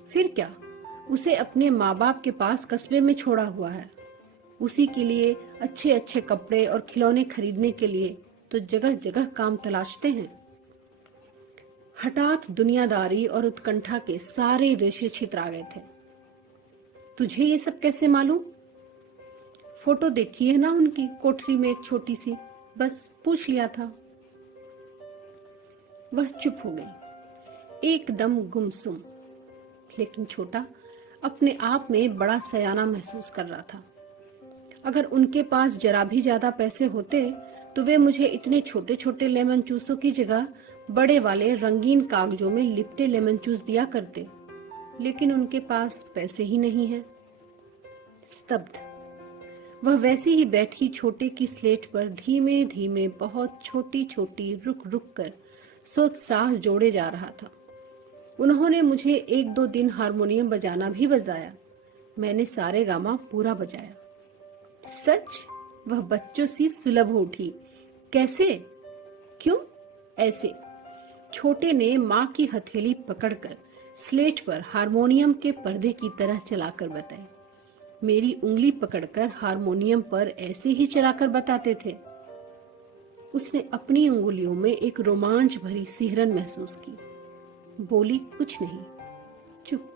फिर क्या? उसे अपने माँ बाप के पास कस्बे में छोड़ा हुआ है। उसी के लिए अच्छे अच्छे कपड़े और खिलौने खरीदने के लिए तो जगह जगह काम तलाशते हैं। हठात दुनियादारी और उत्कंठा के सारे रेशे छितरा गए थे। तुझे ये सब कैसे मालूम? फोटो देखी है ना उनकी कोठरी में एक छोटी सी, बस पूछ लिया था। वह चुप हो गई, एकदम गुमसुम। लेकिन छोटा अपने आप में बड़ा सयाना महसूस कर रहा था। अगर उनके पास जरा भी ज्यादा पैसे होते तो वे मुझे इतने छोटे छोटे लेमन जूसों की जगह बड़े वाले रंगीन कागजों में लिपटे लेमन जूस दिया करते। लेकिन उनके पास पैसे ही नहीं है। स्तब्ध। वह वैसे ही बैठी छोटे की स्लेट पर धीमे धीमे, बहुत छोटी छोटी, रुक रुक कर सोत्साह जोड़े जा रहा था। उन्होंने मुझे 1-2 दिन हारमोनियम बजाना भी बजाया। मैंने सारे गामा पूरा बजाया। सच? वह बच्चों सी सुलभ हो उठी। कैसे? क्यों? ऐसे। छोटे ने माँ की हथेली पकड़कर स्लेट पर हारमोनियम के पर्दे की तरह चलाकर बताए। मेरी उंगली पकड़कर हारमोनियम पर ऐसे ही चलाकर बताते थे। उसने अपनी उंगलियों में एक रोमांच भरी सिहरन महसूस की। बोली कुछ नहीं, चुप।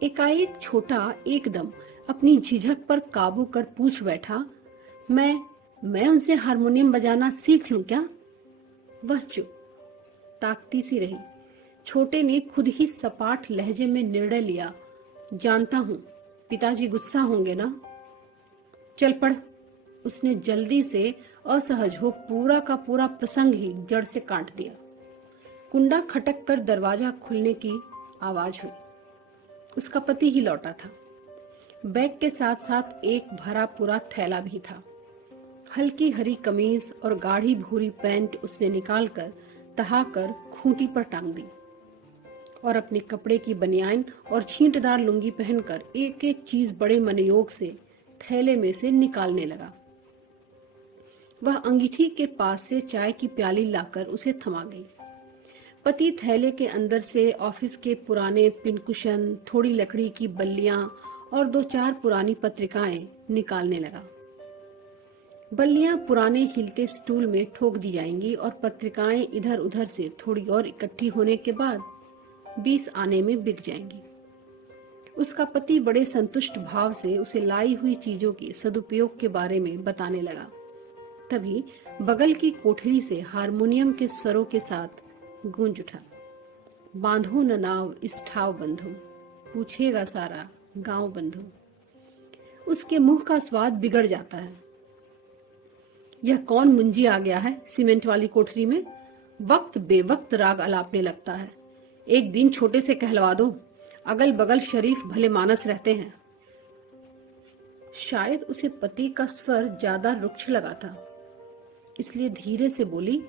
एकाएक छोटा एकदम अपनी झिझक पर काबू कर पूछ बैठा, मैं उनसे हारमोनियम बजाना सीख लूं क्या? वह चुप, ताकती सी रही। छोटे ने खुद ही सपाट लहजे में निर्णय लिया, जानता हूं पिताजी गुस्सा होंगे ना। चल पढ़। उसने जल्दी से असहज हो पूरा का पूरा प्रसंग ही जड़ से काट दिया। कुंडा खटक कर दरवाजा खुलने की आवाज हुई। उसका पति ही लौटा था। बैग के साथ साथ एक भरा पूरा थैला भी था। हल्की हरी कमीज और गाढ़ी भूरी पैंट उसने निकालकर तहाकर खूंटी पर टांग दी और अपने कपड़े की बनियान और छींटदार लुंगी पहनकर एक एक चीज बड़े मनयोग से थैले में से निकालने लगा। वह अंगीठी के पास से चाय की प्याली लाकर उसे थमा गई। पति थैले के अंदर से ऑफिस के पुराने पिनकुशन, थोड़ी लकड़ी की बल्लियां और 2-4 पुरानी पत्रिकाएं निकालने लगा। बल्लियां पुराने हिलते स्टूल में ठोक दी जाएंगी और पत्रिकाएं इधर उधर से थोड़ी और इकट्ठी होने के बाद 20 आने में बिक जाएंगी। उसका पति बड़े संतुष्ट भाव से उसे लाई हुई चीजों के सदुपयोग के बारे में बताने लगा। तभी बगल की कोठरी से हारमोनियम के स्वरों के साथ गूंज उठा, बांधो न नाव इस ठाव बंधु, पूछेगा सारा गांव बंधु। उसके मुंह का स्वाद बिगड़ जाता है। यह कौन मुंजी आ गया है सीमेंट वाली कोठरी में? वक्त बेवक्त राग अलापने लगता है। एक दिन छोटे से कहलवा दो, अगल बगल शरीफ भले मानस रहते हैं। शायद उसे पति का स्वर ज्यादा रुक्ष लगा था, इसलिए धीरे से बोली,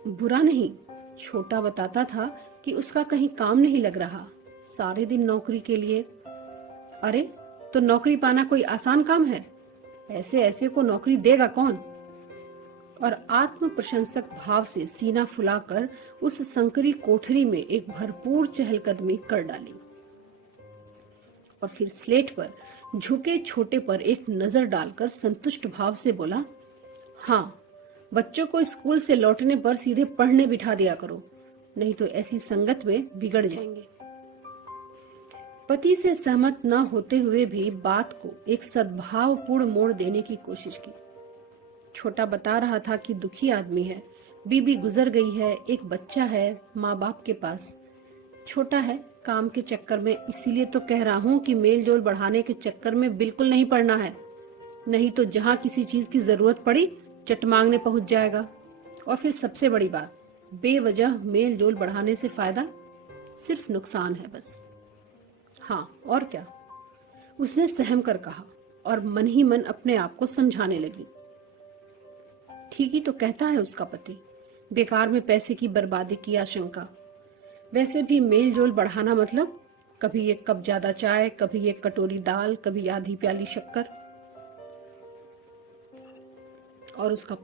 बुरा नहीं। छोटा बताता था कि उसका कहीं काम नहीं लग रहा, सारे दिन नौकरी के लिए। अरे तो नौकरी पाना कोई आसान काम है? ऐसे ऐसे को नौकरी देगा कौन? और आत्म प्रशंसक भाव से सीना फुलाकर उस संकरी कोठरी में एक भरपूर चहलकदमी कर डाली और फिर स्लेट पर झुके छोटे पर एक नजर डालकर संतुष्ट भाव से बोला, हाँ, बच्चों को स्कूल से लौटने पर सीधे पढ़ने बिठा दिया करो, नहीं तो ऐसी संगत में बिगड़ जाएंगे। पति से सहमत न होते हुए भी बात को एक सद्भावपूर्ण मोड़ देने की कोशिश की। छोटा बता रहा था कि दुखी आदमी है, बीबी गुजर गई है, एक बच्चा है माँ बाप के पास। छोटा है काम के चक्कर में, इसीलिए तो कह रहा हूँ कि मेल जोल बढ़ाने के चक्कर में बिल्कुल नहीं पड़ना है, नहीं तो जहाँ किसी चीज की जरूरत पड़ी चट मांगने पहुंच जाएगा। और फिर सबसे बड़ी बात, बेवजह मेल जोल बढ़ाने से फायदा सिर्फ नुकसान है बस। हाँ और क्या, उसने सहम कर कहा और मन ही मन अपने आप को समझाने लगी। ठीक ही तो कहता है उसका पति, बेकार में पैसे की बर्बादी की आशंका। वैसे भी मेल जोल बढ़ाना मतलब कभी एक कप ज्यादा चाय, कभी एक कटोरी दाल, कभी आधी प्याली शक्कर। और उसका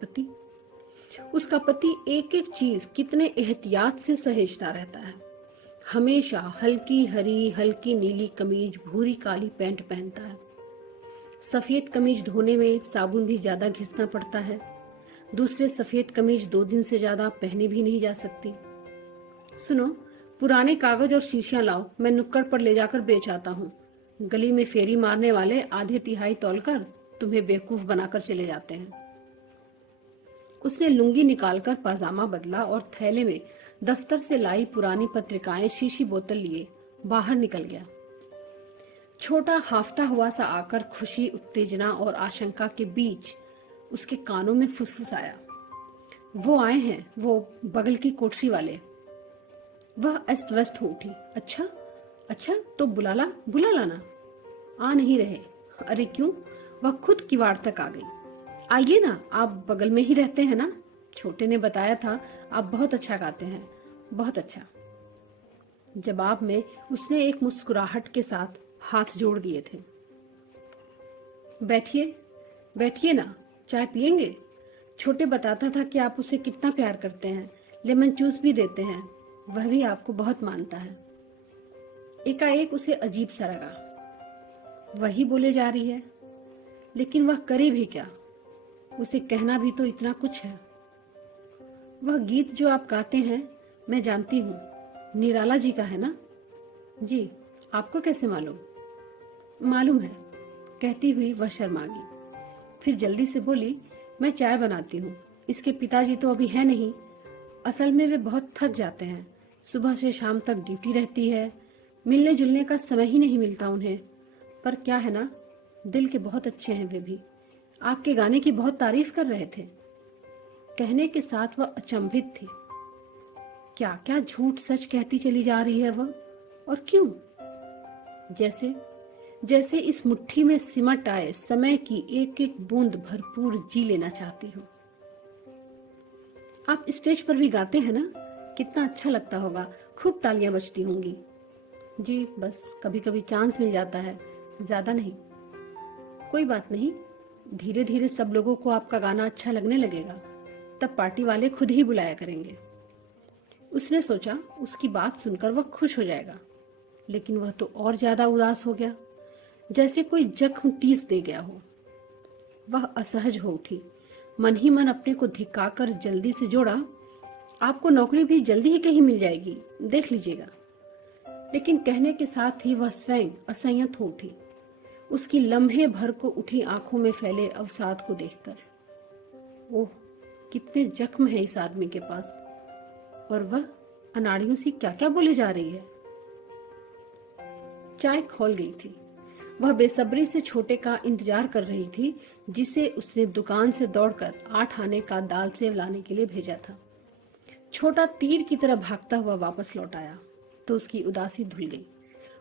पति एक एक चीज कितने एहतियात से सहेजता रहता है। हमेशा हल्की हरी, हल्की नीली कमीज, भूरी काली पैंट पहनता है। सफेद कमीज धोने में साबुन भी ज्यादा घिसना पड़ता है। दूसरे सफेद कमीज 2 दिन से ज्यादा पहनी भी नहीं जा सकती। सुनो, पुराने कागज और शीशियां लाओ, मैं नुक्कड़ पर ले जाकर बेच आता हूँ। गली में फेरी मारने वाले आधे तिहाई तौलकर तुम्हें बेवकूफ बनाकर चले जाते हैं। उसने लुंगी निकालकर पाजामा बदला और थैले में दफ्तर से लाई पुरानी पत्रिकाएं, शीशी बोतल लिए बाहर निकल गया। छोटा हाफता हुआ सा आकर खुशी, उत्तेजना और आशंका के बीच उसके कानों में फुसफुसाया, वो आए हैं, वो बगल की कोठरी वाले। वह अस्त व्यस्त हो उठी। अच्छा तो बुला लाना। आ नहीं रहे। अरे क्यों? वह खुद किवाड़ तक आ गई। आइए ना, आप बगल में ही रहते हैं ना, छोटे ने बताया था आप बहुत अच्छा गाते हैं। बहुत अच्छा। जवाब में उसने एक मुस्कुराहट के साथ हाथ जोड़ दिए थे। बैठिए ना, चाय पियेंगे? छोटे बताता था कि आप उसे कितना प्यार करते हैं, लेमन जूस भी देते हैं, वह भी आपको बहुत मानता है। एकाएक उसे अजीब सा लगा, वही बोले जा रही है, लेकिन वह करे भी क्या? उसे कहना भी तो इतना कुछ है। वह गीत जो आप गाते हैं मैं जानती हूँ, निराला जी का है ना? जी, आपको कैसे मालूम? मालूम है, कहती हुई वह शर्मा गई। फिर जल्दी से बोली, मैं चाय बनाती हूँ। इसके पिताजी तो अभी है नहीं। असल में वे बहुत थक जाते हैं, सुबह से शाम तक ड्यूटी रहती है, मिलने जुलने का समय ही नहीं मिलता उन्हें। पर क्या है ना, दिल के बहुत अच्छे हैं वे भी। आपके गाने की बहुत तारीफ कर रहे थे। कहने के साथ वह अचंभित थी। क्या क्या झूठ सच कहती चली जा रही है वह, और क्यों? जैसे जैसे इस मुट्ठी में सिमट आए समय की एक एक बूंद भरपूर जी लेना चाहती हूँ। आप स्टेज पर भी गाते हैं ना, कितना अच्छा लगता होगा, खूब तालियां बजती होंगी। जी, बस कभी कभी चांस मिल जाता है, ज्यादा नहीं। कोई बात नहीं, धीरे धीरे सब लोगों को आपका गाना अच्छा लगने लगेगा, तब पार्टी वाले खुद ही बुलाया करेंगे। उसने सोचा उसकी बात सुनकर वह खुश हो जाएगा, लेकिन वह तो और ज्यादा उदास हो गया, जैसे कोई जख्म टीस दे गया हो। वह असहज हो उठी, मन ही मन अपने को धिक्काकर जल्दी से जोड़ा, आपको नौकरी भी जल्दी ही कहीं मिल जाएगी, देख लीजिएगा। लेकिन कहने के साथ ही वह स्वयं असंयत हो उठी, उसकी लम्हे भर को उठी आंखों में फैले अवसाद को देखकर। ओह, कितने जख्म है इस आदमी के पास, और वह अनाड़ियों से क्या क्या बोले जा रही है। चाय खौल गई थी। वह बेसब्री से छोटे का इंतजार कर रही थी, जिसे उसने दुकान से दौड़कर 8 आने का दाल सेव लाने के लिए भेजा था। छोटा तीर की तरह भागता हुआ वापस लौट आया तो उसकी उदासी धुल गई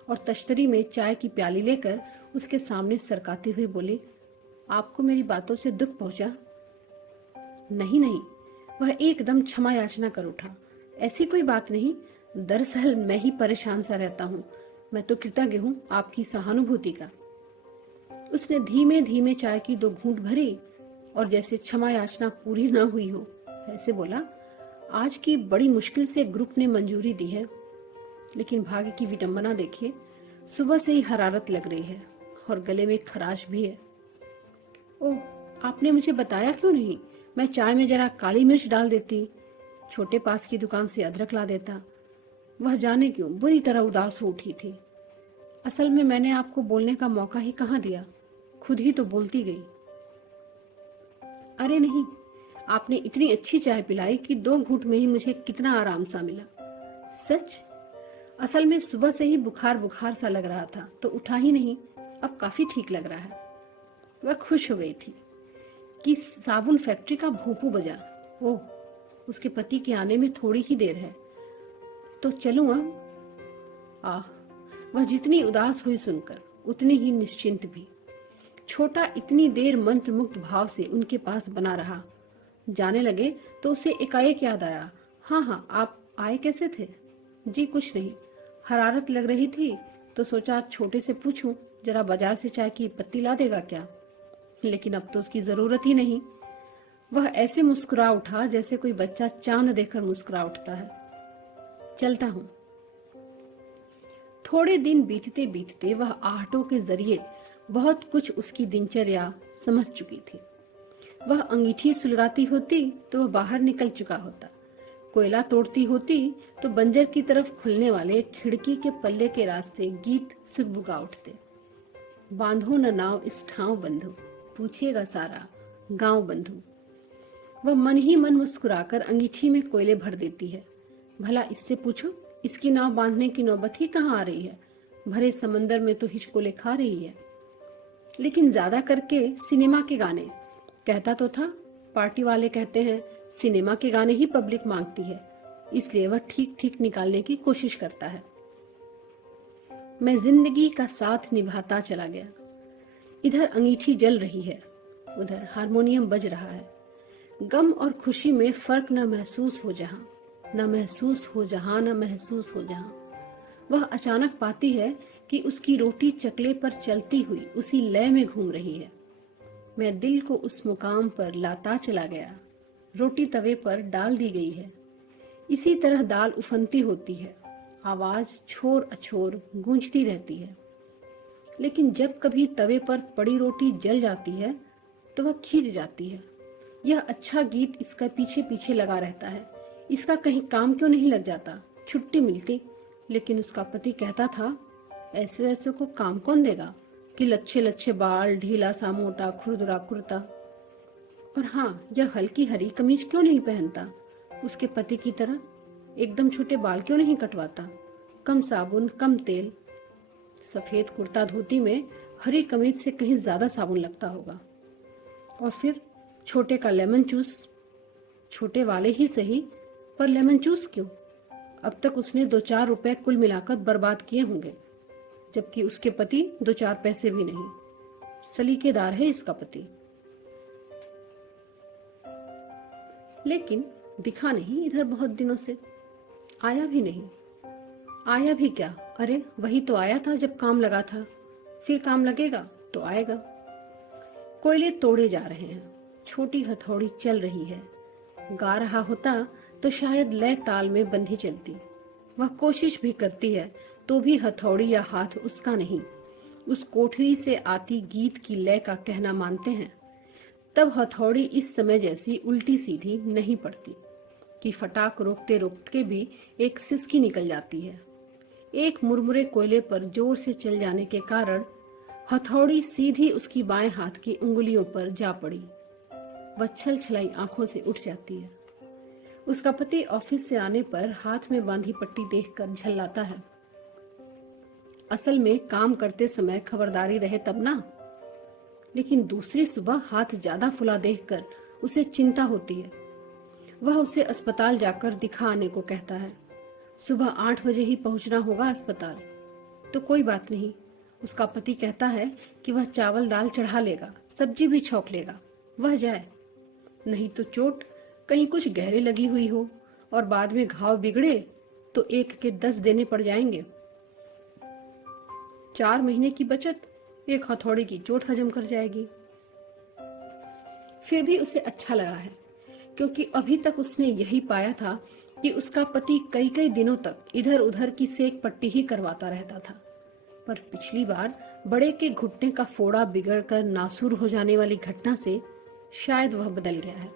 और तश्तरी में चाय की प्याली लेकर उसके सामने सरकाते हुए बोले, आपको मेरी बातों से दुख पहुंचा? नहीं नहीं, वह एकदम क्षमा याचना कर उठा। ऐसी कोई बात नहीं, दरअसल मैं ही परेशान सा रहता हूँ। मैं तो कृतज्ञ हूँ आपकी सहानुभूति का। उसने धीमे धीमे चाय की 2 घूंट भरी और जैसे क्षमा याचना पूरी न हुई हो ऐसे बोला, आज की बड़ी मुश्किल से ग्रुप ने मंजूरी दी है, लेकिन भाग्य की विडंबना देखिए, सुबह से ही हरारत लग रही है और गले में खराश भी है। ओह, आपने मुझे बताया क्यों नहीं? मैं चाय में जरा काली मिर्च डाल देती, छोटे पास की दुकान से अदरक ला देता। वह जाने क्यों बुरी तरह उदास हो उठी थी। असल में मैंने आपको बोलने का मौका ही कहाँ दिया, खुद ही तो बोलती गई। अरे नहीं, आपने इतनी अच्छी चाय पिलाई कि 2 घूंट में ही मुझे कितना आराम सा मिला। सच? असल में सुबह से ही बुखार बुखार सा लग रहा था तो उठा ही नहीं, अब काफी ठीक लग रहा है। वह खुश हो गई थी कि साबुन फैक्ट्री का भोंपू बजा। ओह, उसके पति के आने में थोड़ी ही देर है, तो चलूं अब? आह, वह जितनी उदास हुई सुनकर उतनी ही निश्चिंत भी। छोटा इतनी देर मंत्रमुग्ध भाव से उनके पास बना रहा। जाने लगे तो उसे एकाएक याद आया, हाँ हाँ, आप आए कैसे थे? जी कुछ नहीं, हरारत लग रही थी तो सोचा छोटे से पूछूं, जरा बाजार से चाय की पत्ती ला देगा क्या? लेकिन अब तो उसकी जरूरत ही नहीं। वह ऐसे मुस्कुरा उठा जैसे कोई बच्चा चांद देखकर मुस्कुरा उठता है। चलता हूँ। थोड़े दिन बीतते बीतते वह आहटों के जरिए बहुत कुछ उसकी दिनचर्या समझ चुकी थी। वह अंगीठी सुलगाती होती तो वह बाहर निकल चुका होता, कोयला तोड़ती होती तो बंजर की तरफ खुलने वाले खिड़की के पल्ले के रास्ते गीत सुगबुगा उठते। बांधो न नाव इस ठाव बंधु, पूछेगा सारा गांव बंधु। वह मन ही मन मुस्कुराकर अंगीठी में कोयले भर देती है। भला इससे पूछो, इसकी नाव बांधने की नौबत ही कहाँ आ रही है? भरे समंदर में तो हिचकोले खा रही है। लेकिन ज्यादा करके सिनेमा के गाने, कहता तो था, पार्टी वाले कहते हैं सिनेमा के गाने ही पब्लिक मांगती है, इसलिए वह ठीक ठीक निकालने की कोशिश करता है। मैं जिंदगी का साथ निभाता चला गया। इधर अंगीठी जल रही है, उधर हारमोनियम बज रहा है। गम और खुशी में फर्क न महसूस हो जहां, न महसूस हो जहां, न महसूस हो जहां। वह अचानक पाती है कि उसकी रोटी चकले पर चलती हुई उसी लय में घूम रही है। मैं दिल को उस मुकाम पर लाता चला गया। रोटी तवे पर डाल दी गई है। इसी तरह दाल उफनती होती है, आवाज छोर अछोर गूंजती रहती है। लेकिन जब कभी तवे पर पड़ी रोटी जल जाती है तो वह खींच जाती है यह अच्छा गीत इसका पीछे पीछे लगा रहता है, इसका कहीं काम क्यों नहीं लग जाता, छुट्टी मिलती। लेकिन उसका पति कहता था, ऐसे वैसे को काम कौन देगा कि लच्छे लच्छे बाल, ढीला सा मोटा खुरदुरा कुर्ता। और हाँ, यह हल्की हरी कमीज क्यों नहीं पहनता, उसके पति की तरह एकदम छोटे बाल क्यों नहीं कटवाता, कम साबुन कम तेल। सफेद कुर्ता धोती में हरी कमीज से कहीं ज्यादा साबुन लगता होगा। और फिर छोटे का लेमन जूस, छोटे वाले ही सही, पर लेमन जूस क्यों? अब तक उसने 2-4 रुपए कुल मिलाकर बर्बाद किए होंगे, जबकि उसके पति 2-4 पैसे भी नहीं। सलीकेदार है इसका पति। लेकिन दिखा नहीं इधर बहुत दिनों से, आया भी नहीं। आया भी क्या, अरे वही तो आया था जब काम लगा था, फिर काम लगेगा तो आएगा। कोयले तोड़े जा रहे हैं, छोटी हथौड़ी चल रही है। गा रहा होता तो शायद लय ताल में बंधी चलती। वह कोशिश भी करती है तो भी हथौड़ी या हाथ उसका नहीं, उस कोठरी से आती गीत की लय का कहना मानते हैं। तब हथौड़ी इस समय जैसी उल्टी सीधी नहीं पड़ती कि फटाक रोकते रोकते भी एक सिसकी निकल जाती है। एक मुरमुरे कोयले पर जोर से चल जाने के कारण हथौड़ी सीधी उसकी बाएं हाथ की उंगलियों पर जा पड़ी। वह छल छलाई आंखों से उठ जाती है। उसका पति ऑफिस से आने पर हाथ में बांधी पट्टी देखकर झल्लाता है। असल में काम करते समय खबरदारी रहे तब ना। लेकिन दूसरी सुबह हाथ ज्यादा फुला देखकर उसे चिंता होती है। वह उसे अस्पताल जाकर दिखा आने को कहता है। सुबह 8 बजे ही पहुंचना होगा अस्पताल। तो कोई बात नहीं, उसका पति कहता है कि वह चावल दाल चढ़ा लेगा, सब्जी भी छौंक लेगा, वह जाए। नहीं तो चोट कहीं कुछ गहरे लगी हुई हो और बाद में घाव बिगड़े तो 1 के 10 देने पड़ जाएंगे। 4 महीने की बचत एक हथौड़े की चोट हजम कर जाएगी। फिर भी उसे अच्छा लगा है, क्योंकि अभी तक उसने यही पाया था कि उसका पति कई कई दिनों तक इधर उधर की सेक पट्टी ही करवाता रहता था। पर पिछली बार बड़े के घुटने का फोड़ा बिगड़कर नासूर हो जाने वाली घटना से शायद वह बदल गया है।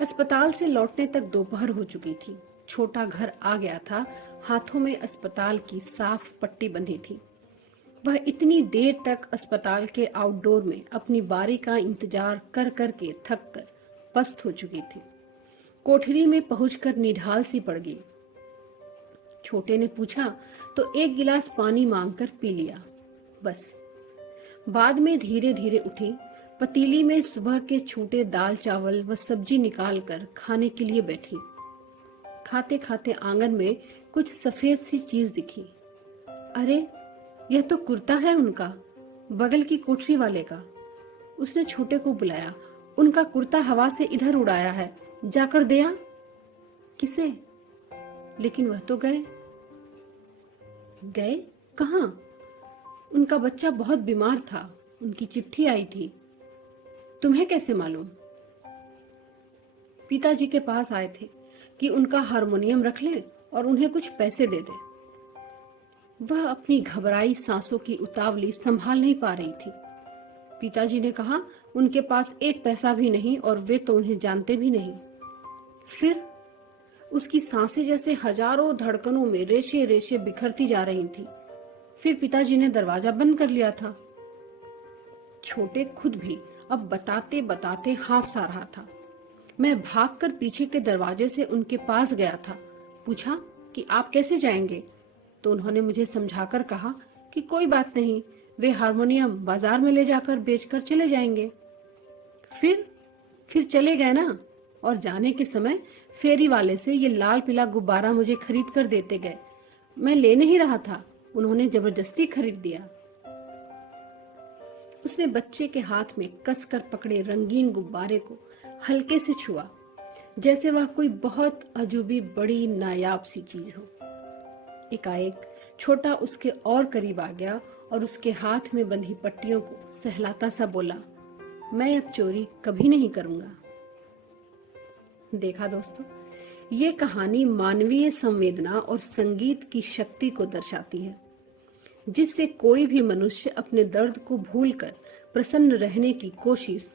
अस्पताल से लौटने तक दोपहर हो चुकी थी। छोटा घर आ गया था, हाथों में अस्पताल की साफ पट्टी बंधी थी। वह इतनी देर तक अस्पताल के आउटडोर में अपनी बारी का इंतजार कर कर के थक कर पस्त हो चुकी थी। कोठरी में पहुंचकर निढाल सी पड़ गई। छोटे ने पूछा तो 1 गिलास पानी मांगकर पी लिया, बस। बाद में धीरे धीरे उठी, पतीली में सुबह के छूटे दाल चावल व सब्जी निकालकर खाने के लिए बैठी। खाते खाते आंगन में कुछ सफेद सी चीज दिखी। अरे, यह तो कुर्ता है उनका, बगल की कोठरी वाले का। उसने छोटे को बुलाया। उनका कुर्ता हवा से इधर उड़ाया है, जाकर दे आ। किसे? लेकिन वह तो गए। गए कहाँ? उनका बच्चा बहुत बीमार था, उनकी चिट्ठी आई थी। तुम्हें कैसे मालूम? पिताजी के पास आए थे कि उनका हारमोनियम रख ले और उन्हें कुछ पैसे दे दे। वह अपनी घबराई सांसों की उतावली संभाल नहीं पा रही थी। पिताजी ने कहा उनके पास 1 पैसा भी नहीं और वे तो उन्हें जानते भी नहीं। फिर उसकी सांसें जैसे हजारों धड़कनों में रेशे रेशे बिखरती जा रही थी। फिर पिताजी ने दरवाजा बंद कर लिया था। छोटे खुद भी अब बताते बताते हाफ सा रहा था। मैं भागकर पीछे के दरवाजे से उनके पास गया था। पूछा कि आप कैसे जाएंगे? तो उन्होंने मुझे समझाकर कहा कि कोई बात नहीं, वे हारमोनियम बाजार में ले जाकर बेचकर चले जाएंगे। फिर चले गए ना। और जाने के समय फेरी वाले से ये लाल पीला गुब्बारा मुझे खरीद कर देते गए। मैं ले नहीं रहा था, उन्होंने जबरदस्ती खरीद दिया। उसने बच्चे के हाथ में कसकर पकड़े रंगीन गुब्बारे को हल्के से छुआ, जैसे वह कोई बहुत अजूबी बड़ी नायाब सी चीज हो। एकाएक छोटा उसके और करीब आ गया और उसके हाथ में बंधी पट्टियों को सहलाता सा बोला, मैं अब चोरी कभी नहीं करूंगा। देखा दोस्तों, ये कहानी मानवीय संवेदना और संगीत की शक्ति को दर्शाती है, जिससे कोई भी मनुष्य अपने दर्द को भूलकर प्रसन्न रहने की कोशिश